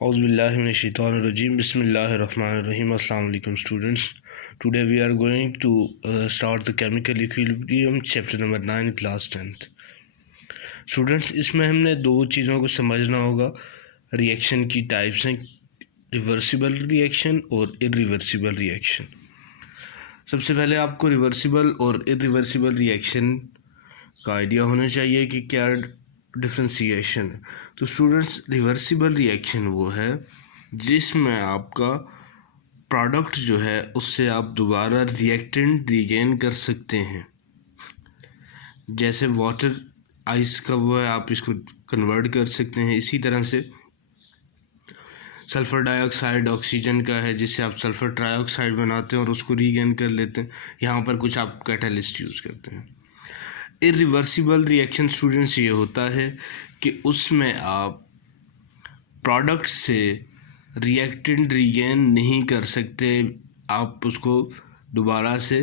Auzubillahiminash-shaytanir-rajim. Bismillahir-rahmanir-rahim. Assalamu alaikum students. Today we are going to start the chemical equilibrium chapter number 9 class 10th. Students, इसमें हमने दो चीज़ों को समझना होगा. रिएक्शन की टाइप्स हैं, रिवर्सिबल रिएक्शन और इरिवर्सिबल रिएक्शन. सबसे पहले आपको रिवर्सिबल और इरिवर्सिबल रिएक्शन का आइडिया होना चाहिए कि क्या डिफ्रेंसिएशन है. तो स्टूडेंट्स, रिवर्सिबल रिएक्शन वो है जिसमें आपका प्रोडक्ट जो है उससे आप दोबारा रिएक्टेंट रीगेन कर सकते हैं. जैसे वाटर आइस का वो है, आप इसको कन्वर्ट कर सकते हैं. इसी तरह से सल्फ़र डाइऑक्साइड ऑक्सीजन का है, जिससे आप सल्फ़र ट्राइऑक्साइड बनाते हैं और उसको रीगेन कर लेते हैं. यहाँ पर कुछ आप कैटालिस्ट यूज़ करते हैं. इरिवर्सिबल रिएक्शन स्टूडेंट्स ये होता है कि उसमें आप प्रोडक्ट से रिएक्टेंट रीगेन नहीं कर सकते, आप उसको दोबारा से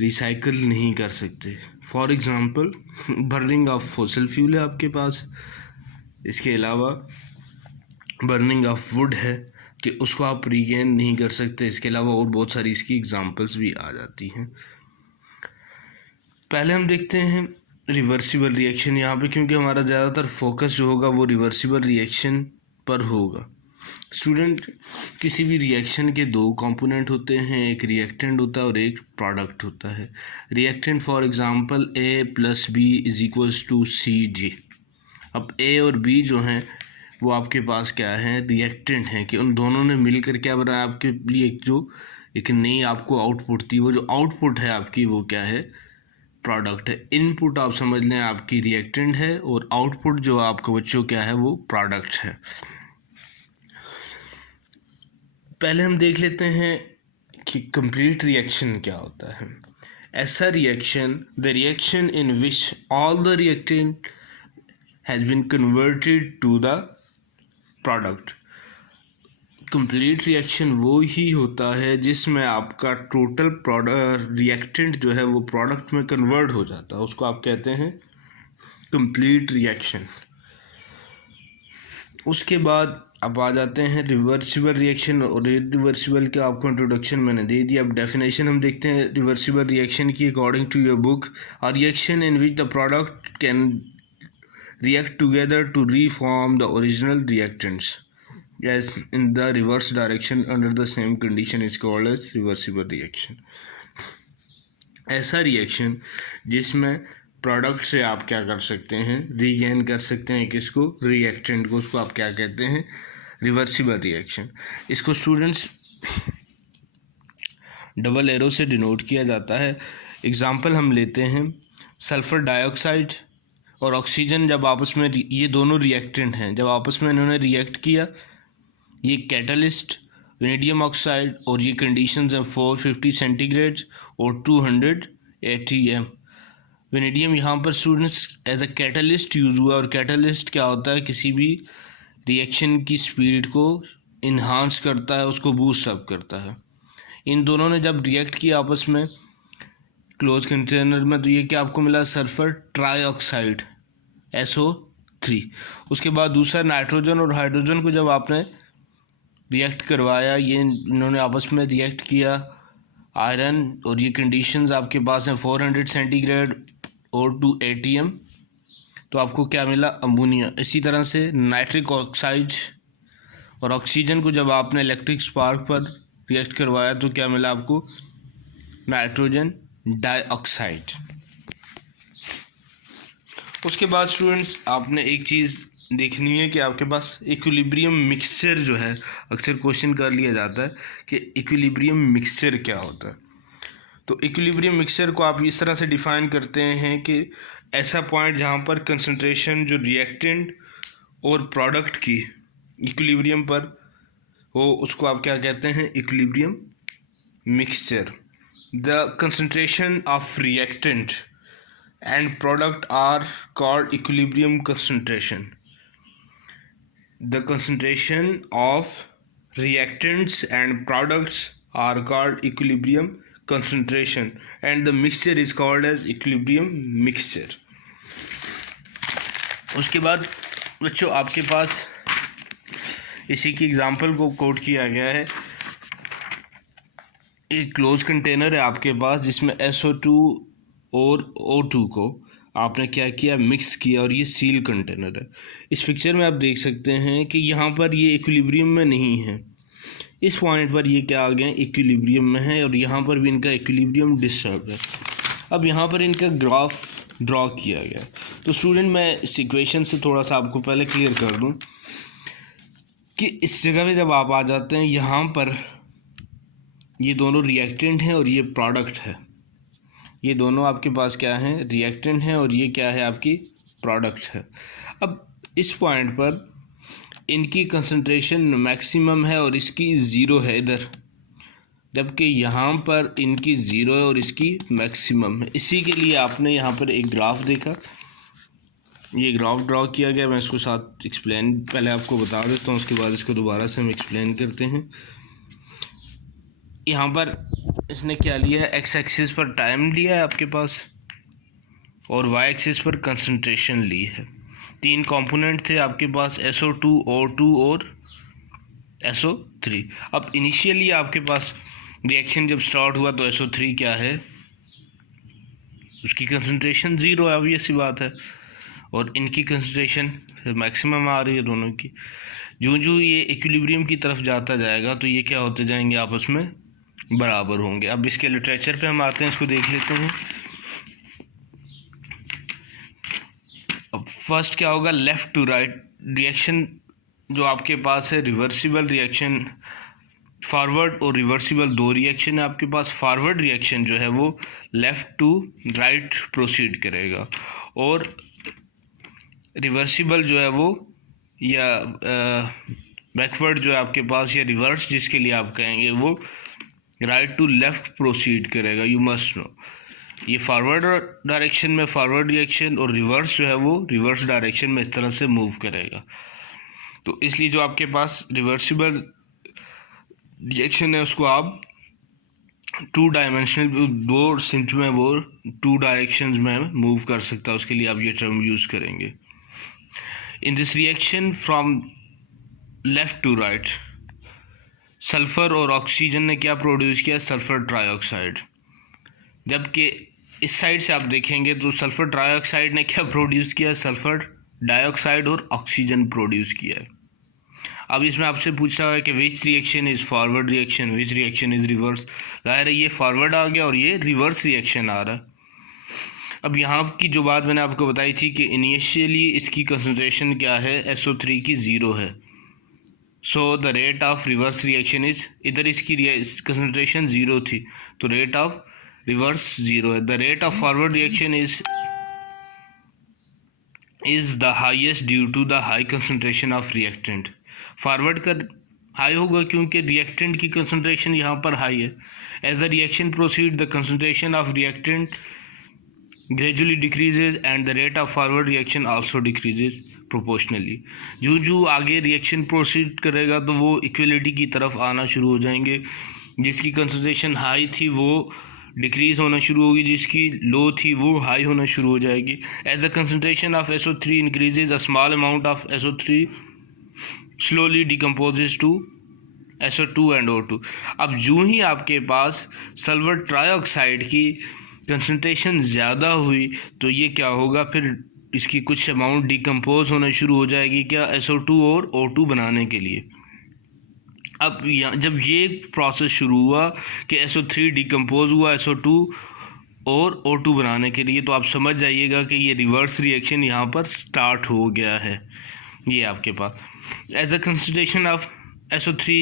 रिसाइकल नहीं कर सकते. For example, burning of fossil fuel है आपके पास. इसके अलावा बर्निंग ऑफ वुड है कि उसको आप रीगेन नहीं कर सकते. इसके अलावा और बहुत सारी इसकी एग्ज़ाम्पल्स भी आ जाती हैं. पहले हम देखते हैं रिवर्सिबल रिएक्शन यहाँ पे, क्योंकि हमारा ज़्यादातर फोकस जो होगा वो रिवर्सिबल रिएक्शन पर होगा. स्टूडेंट, किसी भी रिएक्शन के दो कंपोनेंट होते हैं, एक रिएक्टेंट होता है और एक प्रोडक्ट होता है. Reactant for example A + B = CG. अब A और B जो हैं वो आपके पास क्या है, रिएक्टेंट हैं कि उन दोनों ने मिलकर क्या बनाया आपके लिए एक नई आपको आउटपुट दी. वो जो आउटपुट है आपकी वो क्या है, प्रोडक्ट है. इनपुट आप समझ लें आपकी रिएक्टेंट है और आउटपुट जो आपको बच्चों क्या है वो प्रोडक्ट है. पहले हम देख लेते हैं कि कंप्लीट रिएक्शन क्या होता है. ऐसा reaction, the reaction in which all the reactant has been converted to the product. Complete reaction वो ही होता है जिसमें आपका टोटल रिएक्टेंट जो है वो प्रोडक्ट में कन्वर्ट हो जाता है. उसको आप कहते हैं कंप्लीट रिएक्शन. उसके बाद अब आ जाते हैं रिवर्सिबल रिएक्शन और इरिवर्सिबल का आपको इंट्रोडक्शन मैंने दे दिया. अब डेफिनेशन हम देखते हैं रिवर्सिबल रिएक्शन की. According to your book, a reaction in which the product can react together to reform the original reactants as in the reverse direction under the same condition is called as reversible reaction. ऐसा reaction जिसमें product से आप क्या कर सकते हैं, regain कर सकते हैं किसको, रिएक्टेंट को. उसको आप क्या कहते हैं, रिवर्सिबल रिएक्शन. इसको स्टूडेंट्स डबल एरो से डिनोट किया जाता है. एग्जांपल हम लेते हैं, सल्फ़र डाइऑक्साइड और ऑक्सीजन जब आपस में, ये दोनों रिएक्टेंट हैं, जब आपस में इन्होंने रिएक्ट किया, ये कैटलिस्ट वेनेडियम ऑक्साइड और ये कंडीशंस हैं 450 सेंटीग्रेड और 200 ATM. वेनेडियम यहाँ पर students as a catalyst use हुआ और कैटलिस्ट क्या होता है, किसी भी रिएक्शन की स्पीड को इन्हांस करता है, उसको बूस्ट अप करता है. इन दोनों ने जब रिएक्ट किया आपस में क्लोज कंटेनर में, तो ये क्या आपको मिला, सल्फ़र ट्राइऑक्साइड SO3. उसके बाद दूसरा नाइट्रोजन और हाइड्रोजन को जब आपने रिएक्ट करवाया, ये इन्होंने आपस में रिएक्ट किया, आयरन और ये कंडीशंस आपके पास हैं 400 सेंटीग्रेड और 2 ATM, तो आपको क्या मिला, अमोनिया. इसी तरह से नाइट्रिक ऑक्साइड और ऑक्सीजन को जब आपने इलेक्ट्रिक स्पार्क पर रिएक्ट करवाया तो क्या मिला आपको, नाइट्रोजन डाइऑक्साइड. उसके बाद स्टूडेंट्स आपने एक चीज़ देखनी है कि आपके पास इक्विलिब्रियम मिक्सचर जो है, अक्सर क्वेश्चन कर लिया जाता है कि इक्विलिब्रियम मिक्सचर क्या होता है. तो इक्विलिब्रियम मिक्सचर को आप इस तरह से डिफ़ाइन करते हैं कि ऐसा पॉइंट जहाँ पर कंसंट्रेशन जो रिएक्टेंट और प्रोडक्ट की इक्विलिब्रियम पर हो, उसको आप क्या कहते हैं, equilibrium mixture. The concentration of reactant and product are called equilibrium concentration. The concentration of reactants and products are called equilibrium concentration and the mixture is called as equilibrium mixture. उसके बाद बच्चों आपके पास इसी की एग्जांपल को coat किया गया है। एक क्लोज कंटेनर है आपके पास जिसमें SO2 और O2 को आपने क्या किया, मिक्स किया, और ये सील कंटेनर है। इस पिक्चर में आप देख सकते हैं कि यहाँ पर ये इक्विलिब्रियम में नहीं है। इस पॉइंट पर ये क्या आ गए, इक्विलिब्रियम में है, और यहाँ पर भी इनका इक्विलिब्रियम डिस्टर्ब है। अब यहाँ पर इनका ग्राफ ड्रॉ किया गया। तो स्टूडेंट, मैं इस इक्वेशन से थोड़ा सा आपको पहले क्लियर कर दूँ कि इस जगह पे जब आप आ जाते हैं, यहाँ पर ये दोनों रिएक्टेंट हैं और ये प्रोडक्ट है। ये दोनों आपके पास क्या हैं, रिएक्टेंट हैं, और ये क्या है, आपकी प्रोडक्ट है। अब इस पॉइंट पर इनकी कंसंट्रेशन मैक्सिमम है और इसकी ज़ीरो है इधर, जबकि यहाँ पर इनकी ज़ीरो है और इसकी मैक्सिमम है। इसी के लिए आपने यहाँ पर एक ग्राफ देखा, ये ग्राफ ड्रॉ किया गया। मैं इसको साथ एक्सप्लेन पहले आपको बता देता हूँ, उसके बाद इसको दोबारा से हम एक्सप्लेन करते हैं। यहाँ पर इसने क्या लिया है, एक्स एक्सिस पर टाइम लिया है आपके पास, और वाई एक्सिस पर कंसंट्रेशन ली है। 3 कंपोनेंट थे आपके पास, SO2, O2 और SO3। अब इनिशियली आपके पास रिएक्शन जब स्टार्ट हुआ तो SO3 क्या है, उसकी कंसंट्रेशन 0 है, ऑब्वियस सी बात है, और इनकी कंसंट्रेशन मैक्सिमम आ रही है दोनों की। जो ये इक्विलिब्रियम की तरफ जाता जाएगा तो ये क्या होते जाएंगे, आपस में बराबर होंगे। अब इसके लिटरेचर पे हम आते हैं, इसको देख लेते हैं। अब फर्स्ट क्या होगा, लेफ़्ट टू राइट रिएक्शन जो आपके पास है, रिवर्सिबल रिएक्शन, फॉरवर्ड और रिवर्सिबल 2 रिएक्शन है आपके पास। फॉरवर्ड रिएक्शन जो है वो लेफ़्ट टू राइट प्रोसीड करेगा, और रिवर्सिबल जो है वो या बैकवर्ड जो है आपके पास, या रिवर्स जिसके लिए आप कहेंगे, वो राइट टू लेफ़्ट प्रोसीड करेगा। यू मस्ट नो, ये फॉरवर्ड डायरेक्शन में फॉरवर्ड रिएक्शन, और रिवर्स जो है वो रिवर्स डायरेक्शन में इस तरह से मूव करेगा। तो इसलिए जो आपके पास रिवर्सिबल रिएक्शन है उसको आप 2 डायमेंशनल, 2 सेंट में वो 2 डायरेक्शंस में मूव कर सकता है, उसके लिए आप ये टर्म यूज़ करेंगे। In this reaction from left to right, sulphur और ऑक्सीजन ने क्या प्रोड्यूस किया, सल्फ़र ट्राइऑक्साइड। जबकि इस साइड से आप देखेंगे तो सल्फ़र ट्राइऑक्साइड ने क्या प्रोड्यूस किया, सल्फ़र डाइऑक्साइड और ऑक्सीजन प्रोड्यूस किया है। अब इसमें आपसे पूछ रहा है कि which reaction is forward reaction, which reaction is reverse. ज़ाहिर है ये फॉरवर्ड आ गया और ये रिवर्स रिएक्शन आ रहा है। अब यहाँ की जो बात मैंने आपको बताई थी कि इनिशियली इसकी कंसंट्रेशन क्या है, SO3 की 0 है। So the rate of reverse reaction is, इधर इसकी कंसंट्रेशन 0 थी तो रेट ऑफ रिवर्स 0 है। The rate of forward reaction is the highest due to the high concentration of reactant. Forward का हाई होगा क्योंकि रिएक्टेंट की कंसंट्रेशन यहाँ पर हाई है। As the reaction proceed the concentration of reactant gradually decreases and the rate of forward reaction also decreases proportionally. जो आगे reaction proceed करेगा तो वो इक्वलिटी की तरफ आना शुरू हो जाएंगे। जिसकी कंसंट्रेशन हाई थी वो डिक्रीज होना शुरू होगी, जिसकी लो थी वो हाई होना शुरू हो जाएगी। As the concentration of SO3 increases a small amount of SO3 slowly decomposes to SO2 and O2। अब जो ही आपके पास सल्फर ट्राइऑक्साइड की कंसंट्रेशन ज़्यादा हुई तो ये क्या होगा, फिर इसकी कुछ अमाउंट डिकम्पोज होना शुरू हो जाएगी, क्या, SO2 और O2 बनाने के लिए। अब जब ये प्रोसेस शुरू हुआ कि SO3 डिकम्पोज हुआ SO2 और O2 बनाने के लिए, तो आप समझ जाइएगा कि ये रिवर्स रिएक्शन यहाँ पर स्टार्ट हो गया है। ये आपके पास as the concentration of SO3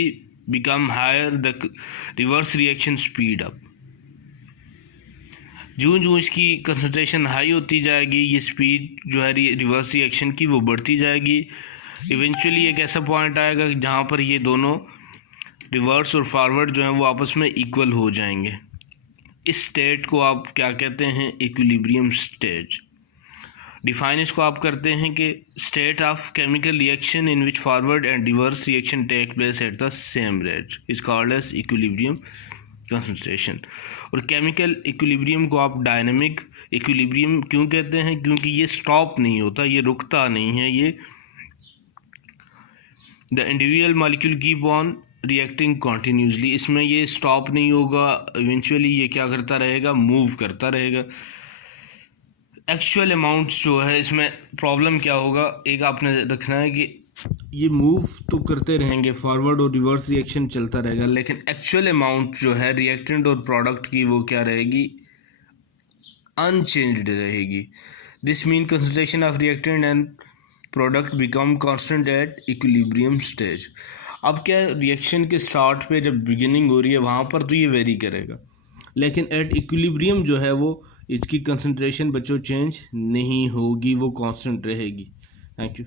become higher the reverse reaction speed up. जो इसकी कंसंट्रेशन हाई होती जाएगी ये स्पीड जो है रिवर्स रिएक्शन की वो बढ़ती जाएगी। इवेंचुअली एक ऐसा पॉइंट आएगा जहाँ पर ये दोनों रिवर्स और फॉरवर्ड जो है वो आपस में इक्वल हो जाएंगे। इस स्टेट को आप क्या कहते हैं, इक्विलिब्रियम स्टेट। डिफाइन इसको आप करते हैं कि state of chemical reaction in which forward and reverse reaction take place at the same rate is called as equilibrium concentration. और केमिकल इक्विलिब्रियम को आप डायनेमिक इक्विलिब्रियम क्यों कहते हैं, क्योंकि ये स्टॉप नहीं होता, ये रुकता नहीं है, the individual molecule keep on reacting continuously, इसमें ये स्टॉप नहीं होगा, इवेंचुअली ये क्या करता रहेगा, मूव करता रहेगा। एक्चुअल अमाउंट्स जो है इसमें प्रॉब्लम क्या होगा, एक आपने रखना है कि ये मूव तो करते रहेंगे, फॉरवर्ड और रिवर्स रिएक्शन चलता रहेगा, लेकिन एक्चुअल अमाउंट जो है रिएक्टेंट और प्रोडक्ट की वो क्या रहेगी, अनचेंज्ड रहेगी। This mean concentration of reactant and product become constant at equilibrium stage. अब क्या रिएक्शन के स्टार्ट पे जब बिगिनिंग हो रही है वहाँ पर तो ये वेरी करेगा, लेकिन एट इक्विलिब्रियम जो है वो इसकी कंसंट्रेशन बच्चों चेंज नहीं होगी, वो कांस्टेंट रहेगी। Thank you.